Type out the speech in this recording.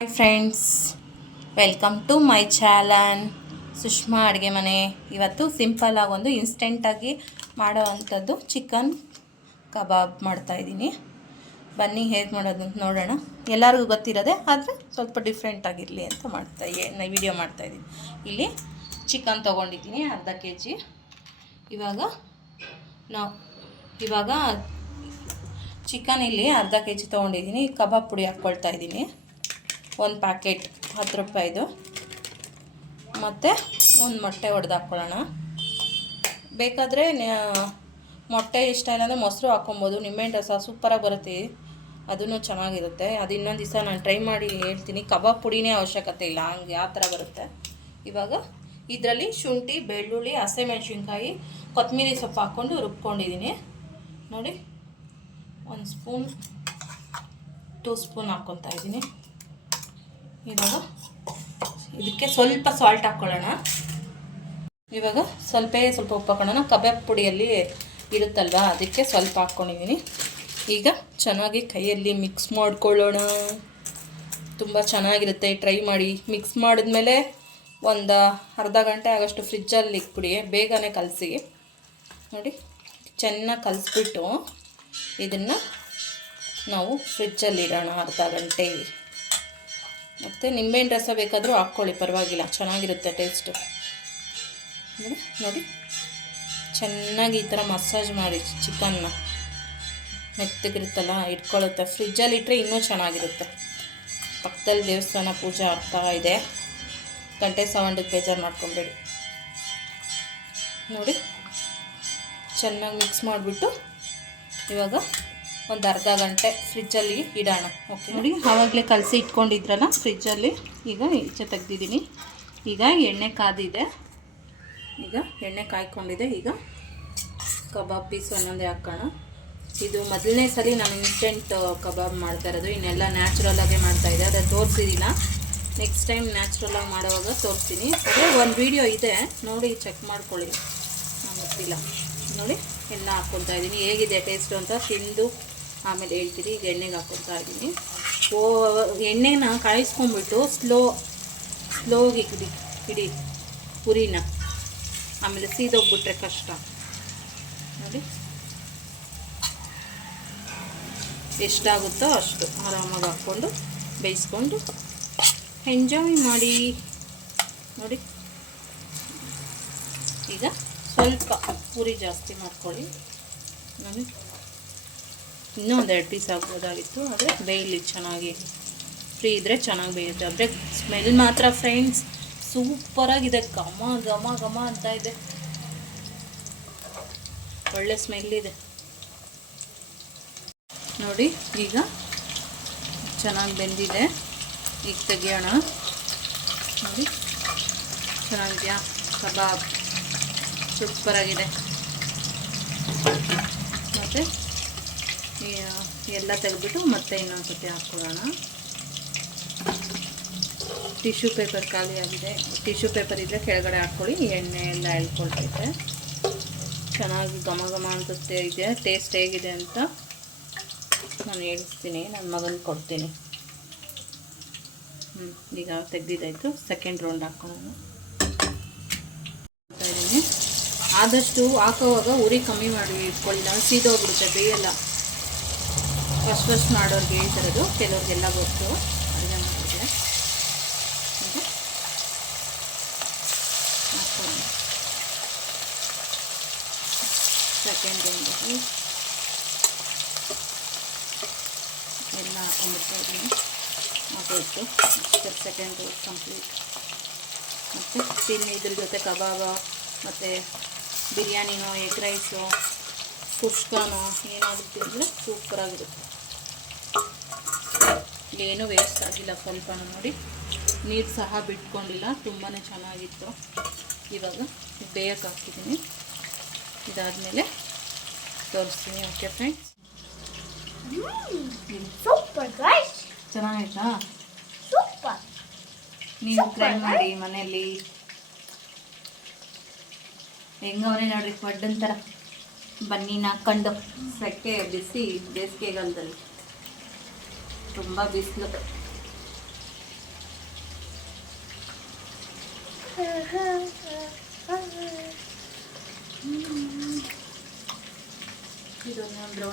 Hi friends welcome to my challan Sushma ಅಡುಗೆ ಮನೆ ಇವತ್ತು ಸಿಂಪಲಾಗಿ ಒಂದು ಇನ್ಸ್ಟೆಂಟಾಗಿ ಮಾಡೋ ಅಂಥದ್ದು ಚಿಕನ್ ಕಬಾಬ್ ಮಾಡ್ತಾಯಿದ್ದೀನಿ ಬನ್ನಿ ಹೇಗೆ ಮಾಡೋದು ಅಂತ ನೋಡೋಣ ಎಲ್ಲರಿಗೂ ಗೊತ್ತಿರೋದೆ ಆದರೆ ಸ್ವಲ್ಪ ಡಿಫ್ರೆಂಟ್ ಆಗಿರಲಿ ಅಂತ ಮಾಡ್ತಾ ಏನು ವಿಡಿಯೋ ಮಾಡ್ತಾಯಿದ್ದೀನಿ ಇಲ್ಲಿ ಚಿಕನ್ ತೊಗೊಂಡಿದ್ದೀನಿ ಅರ್ಧ ಕೆ ಜಿ ಇವಾಗ ನಾವು ಇವಾಗ ಚಿಕನ್ ಇಲ್ಲಿ ಅರ್ಧ ಕೆ ಜಿ ತೊಗೊಂಡಿದ್ದೀನಿ ಕಬಾಬ್ ಪುಡಿ ಹಾಕ್ಕೊಳ್ತಾ ಇದ್ದೀನಿ ಒಂದು ಪ್ಯಾಕೆಟ್ ಹತ್ತು ರೂಪಾಯಿದು. ಮತ್ತು ಒಂದು ಮೊಟ್ಟೆ ಹೊಡೆದು ಹಾಕ್ಕೊಳ್ಳೋಣ ಬೇಕಾದರೆ ಮೊಟ್ಟೆ ಇಷ್ಟ ಇಲ್ಲ ಅಂದರೆ ಮೊಸರು ಹಾಕ್ಕೊಬೋದು. ನಿಂಬೆಹಣ್ಣು ರಸ ಸೂಪರಾಗಿ ಬರುತ್ತೆ. ಅದೂ ಚೆನ್ನಾಗಿರುತ್ತೆ. ಅದು ಇನ್ನೊಂದು ದಿವಸ ನಾನು ಟ್ರೈ ಮಾಡಿ ಹೇಳ್ತೀನಿ. ಕಬಾಬ್ ಪುಡಿನೇ ಅವಶ್ಯಕತೆ ಇಲ್ಲ. ಹಂಗೆ ಯಾವ ಥರ ಬರುತ್ತೆ. ಇವಾಗ ಇದರಲ್ಲಿ ಶುಂಠಿ, ಬೆಳ್ಳುಳ್ಳಿ ಹಸಿಮೆಣ್ಸಿನ್ಕಾಯಿ ಕೊತ್ತಂಬರಿ ಸೊಪ್ಪು ಹಾಕ್ಕೊಂಡು ರುಬ್ಕೊಂಡಿದ್ದೀನಿ. ನೋಡಿ, ಒಂದು ಸ್ಪೂನ್, ಟೂ ಸ್ಪೂನ್ ಹಾಕ್ಕೊತಾ ಇದ್ದೀನಿ. ಇವಾಗ ಇದಕ್ಕೆ ಸ್ವಲ್ಪ ಸಾಲ್ಟ್ ಹಾಕ್ಕೊಳ್ಳೋಣ. ಇವಾಗ ಸ್ವಲ್ಪ ಸ್ವಲ್ಪ ಉಪ್ಪು ಹಾಕೋಣ ಕಬಾಬ್ ಪುಡಿಯಲ್ಲಿ ಇರುತ್ತಲ್ವಾ, ಅದಕ್ಕೆ ಸ್ವಲ್ಪ ಹಾಕ್ಕೊಂಡಿದ್ದೀನಿ ಈಗ ಚೆನ್ನಾಗಿ ಕೈಯಲ್ಲಿ ಮಿಕ್ಸ್ ಮಾಡ್ಕೊಳ್ಳೋಣ. ತುಂಬ ಚೆನ್ನಾಗಿರುತ್ತೆ ಟ್ರೈ ಮಾಡಿ. ಮಿಕ್ಸ್ ಮಾಡಿದ್ಮೇಲೆ ಒಂದು ಅರ್ಧ ಗಂಟೆ ಆಗೋಷ್ಟು ಫ್ರಿಜ್ಜಲ್ಲಿ ಇಕ್ಬಿಡಿ ಬೇಗನೆ ಕಲಸಿ. ನೋಡಿ, ಚೆನ್ನಾಗಿ ಕಲಿಸ್ಬಿಟ್ಟು ಇದನ್ನು ನಾವು ಫ್ರಿಜ್ಜಲ್ಲಿ ಇಡೋಣ ಅರ್ಧ ಗಂಟೆ. ಮತ್ತು ನಿಂಬೆಹಣ್ಣು ರಸ ಬೇಕಾದರೂ ಹಾಕ್ಕೊಳ್ಳಿ, ಪರವಾಗಿಲ್ಲ. ಚೆನ್ನಾಗಿರುತ್ತೆ ಟೇಸ್ಟು ನೋಡಿ ಚೆನ್ನಾಗಿ ಈ ಥರ ಮಸಾಜ್ ಮಾಡಿ ಚಿಕನ್ನ ಮೆತ್ತಗಿರುತ್ತಲ್ಲ, ಇಟ್ಕೊಳ್ಳುತ್ತೆ. ಫ್ರಿಜ್ಜಲ್ಲಿ ಇಟ್ಟರೆ ಇನ್ನೂ ಚೆನ್ನಾಗಿರುತ್ತೆ. ಪಕ್ಕದಲ್ಲಿ ದೇವಸ್ಥಾನ ಪೂಜೆ ಆಗ್ತಾ ಇದೆ. ಗಂಟೆ ಸೌಂಡಿಗೆ ಬೇಜಾರು ಮಾಡ್ಕೊಬೇಡಿ. ನೋಡಿ. ಚೆನ್ನಾಗಿ ಮಿಕ್ಸ್ ಮಾಡಿಬಿಟ್ಟು ಇವಾಗ ಒಂದು ಅರ್ಧ ಗಂಟೆ ಫ್ರಿಜ್ಜಲ್ಲಿ ಇಡೋಣ ಓಕೆ ನೋಡಿ, ಆವಾಗಲೇ ಕಲಸಿ ಇಟ್ಕೊಂಡಿದ್ರಲ್ಲ ಫ್ರಿಜ್ಜಲ್ಲಿ ಈಗ ಈಚೆ ತೆಗ್ದಿದ್ದೀನಿ. ಈಗ ಎಣ್ಣೆ ಕಾದಿದೆ. ಈಗ ಎಣ್ಣೆ ಕಾಯ್ಕೊಂಡಿದೆ. ಈಗ ಕಬಾಬ್ ಪೀಸ್ ಒಂದೊಂದೇ ಹಾಕೋಣ. ಇದು ಮೊದಲನೇ ಸಲ ನಾನು ಇನ್ಸ್ಟೆಂಟ್ ಕಬಾಬ್ ಮಾಡ್ತಾ ಇರೋದು. ಇನ್ನೆಲ್ಲ ನ್ಯಾಚುರಲಾಗೆ ಮಾಡ್ತಾ ಇದೆ ಅದೇ ತೋರಿಸಿದಿಲ್ಲ ನೆಕ್ಸ್ಟ್ ಟೈಮ್ ನ್ಯಾಚುರಲಾಗಿ ಮಾಡುವಾಗ ತೋರಿಸ್ತೀನಿ. ಅದೇ ಒಂದು ವೀಡಿಯೋ ಇದೆ. ನೋಡಿ ಚೆಕ್ ಮಾಡ್ಕೊಳ್ಳಿ. ನಾನು ಗೊತ್ತಿಲ್ಲ. ನೋಡಿ ಎಲ್ಲ ಹಾಕ್ಕೊತಾ ಇದ್ದೀನಿ. ಹೇಗಿದೆ ಟೇಸ್ಟು ಅಂತ ತಿಂದು ಆಮೇಲೆ ಹೇಳ್ತೀರಿ ಈಗ ಎಣ್ಣೆಗೆ ಹಾಕ್ಕೊತಾ ಇದ್ದೀನಿ. ಓ, ಎಣ್ಣೆನ ಕಾಯಿಸ್ಕೊಂಬಿಟ್ಟು ಸ್ಲೋ ಸ್ಲೋಗಿ ಇಡಿ ಇಡಿ ಪುರಿನ ಆಮೇಲೆ ಸೀದೋಗ್ಬಿಟ್ರೆ ಕಷ್ಟ. ನೋಡಿ. ಎಷ್ಟಾಗುತ್ತೋ ಅಷ್ಟು ಆರಾಮಾಗಿ ಹಾಕ್ಕೊಂಡು ಬೇಯಿಸ್ಕೊಂಡು ಎಂಜಾಯ್ ಮಾಡಿ. ನೋಡಿ. ಈಗ ಸ್ವಲ್ಪ ಪೂರಿ ಜಾಸ್ತಿ ಮಾಡ್ಕೊಳ್ಳಿ. ನೋಡಿ. ಇನ್ನೂ ಒಂದೆರಡು ಪೀಸ್ ಆಗ್ಬೋದಾಗಿತ್ತು, ಆದರೆ ಬೇಯಲಿ ಚೆನ್ನಾಗಿ ಫ್ರೀ ಇದ್ದರೆ ಚೆನ್ನಾಗಿ ಬೇಯುತ್ತೆ. ಆದರೆ ಸ್ಮೆಲ್ ಮಾತ್ರ ಫ್ರೆಂಡ್ಸ್ ಸೂಪರಾಗಿದೆ ಘಮ ಘಮ ಘಮ ಅಂತ ಇದೆ. ಒಳ್ಳೆ ಸ್ಮೆಲ್ ಇದೆ. ನೋಡಿ, ಈಗ ಚೆನ್ನಾಗಿ ಬೆಂದಿದೆ. ಈಗ ತೆಗಿಯೋಣ. ನೋಡಿ, ಚೆನ್ನಾಗಿದೆಯಾ? ಕಬಾಬ್. ಸೂಪರಾಗಿದೆ ಮತ್ತು? ಎಲ್ಲ ತೆಗೆದ್ಬಿಟ್ಟು ಮತ್ತೆ ಇನ್ನೊಂದು ಸತಿ ಹಾಕ್ಕೊಳ್ಳೋಣ. ಟಿಶ್ಯೂ ಪೇಪರ್ ಖಾಲಿಯಾಗಿದೆ ಟಿಶ್ಯೂ ಪೇಪರ್ ಇದ್ದರೆ ಕೆಳಗಡೆ ಹಾಕ್ಕೊಳ್ಳಿ, ಎಣ್ಣೆ ಎಲ್ಲ ಎಳ್ಕೊಳ್ತೈತೆ. ಚೆನ್ನಾಗಿ ಘಮ ಘಮ ಅನ್ಸುತ್ತೆ, ಇದೆ. ಟೇಸ್ಟ್ ಹೇಗಿದೆ ಅಂತ ನಾನು ಹೇಳಿಸ್ತೀನಿ ನನ್ನ ಮಗನಿಗೆ ಕೊಡ್ತೀನಿ. ಹ್ಞೂ ಈಗ ತೆಗ್ದಿದ್ದಾಯಿತು. ಸೆಕೆಂಡ್ ರೌಂಡ್ ಹಾಕ್ಕೊಳ್ಳೋಣ. ಆದಷ್ಟು ಹಾಕೋವಾಗ ಉರಿ ಕಮ್ಮಿ ಮಾಡಿ ಇಟ್ಕೊಳ್ಳಿ, ನಾನು ಸೀದೋಗ್ಬಿಡುತ್ತೆ, ಬೇಯಲ್ಲ. ಫಸ್ಟ್ ಫಸ್ಟ್ ಮಾಡೋರಿಗೆ ಹೇಳ್ತಿರೋದು, ಕೆಲವ್ರಿಗೆಲ್ಲ ಗೊತ್ತು. ಅಡುಗೆ ಮಾಡೋರಿಗೆ. ಸೆಕೆಂಡ್ ರೌಂಡಿಗೆ ಎಲ್ಲ ಹಾಕೊಂಡ್ಬಿಡ್ತಾ ಇದ್ದೀನಿ ಆಗೋಯ್ತು ಸೆಕೆಂಡು ಕಂಪ್ಲೀಟ್ ಮತ್ತು ತಿನ್ನಿ, ಇದ್ರ ಜೊತೆ ಕಬಾಬ, ಮತ್ತು ಬಿರಿಯಾನಿನೋ, ಎಗ್ ರೈಸು ಕುಷ್ಕಾನೋ ಏನಾದರೂ ತಿಂದರೆ ಸೂಪರಾಗಿರುತ್ತೆ. ಏನೂ ವೇಸ್ಟ್ ಆಗಿಲ್ಲ ಸ್ವಲ್ಪ ನೋಡಿ. ನೀರು ಸಹ ಬಿಟ್ಕೊಂಡಿಲ್ಲ ತುಂಬಾ ಚೆನ್ನಾಗಿತ್ತು. ಇವಾಗ ಬೇಯಕ್ಕೆ ಹಾಕಿದ್ದೀನಿ. ಇದಾದಮೇಲೆ ತೋರಿಸ್ತೀನಿ ಓಕೆ ಫ್ರೆಂಡ್ಸ್ ಸೂಪರ್ ಚೆನ್ನಾಗಾಯ್ತಾ ಸೂಪರ್ ನೀವು ಟ್ರೈ ಮಾಡಿ ಮನೆಯಲ್ಲಿ. ಹೆಂಗವ್ರೆ ನೋಡ್ರಿ ಒಡ್ಡನ್ ಥರ ಬನ್ನಿನ ಹಾಕೊಂಡು ಸೆಕೆ ಬಿಸಿ ಬೇಸಿಗೆಗಾಲದಲ್ಲಿ. con más visión. Quiero que me andro.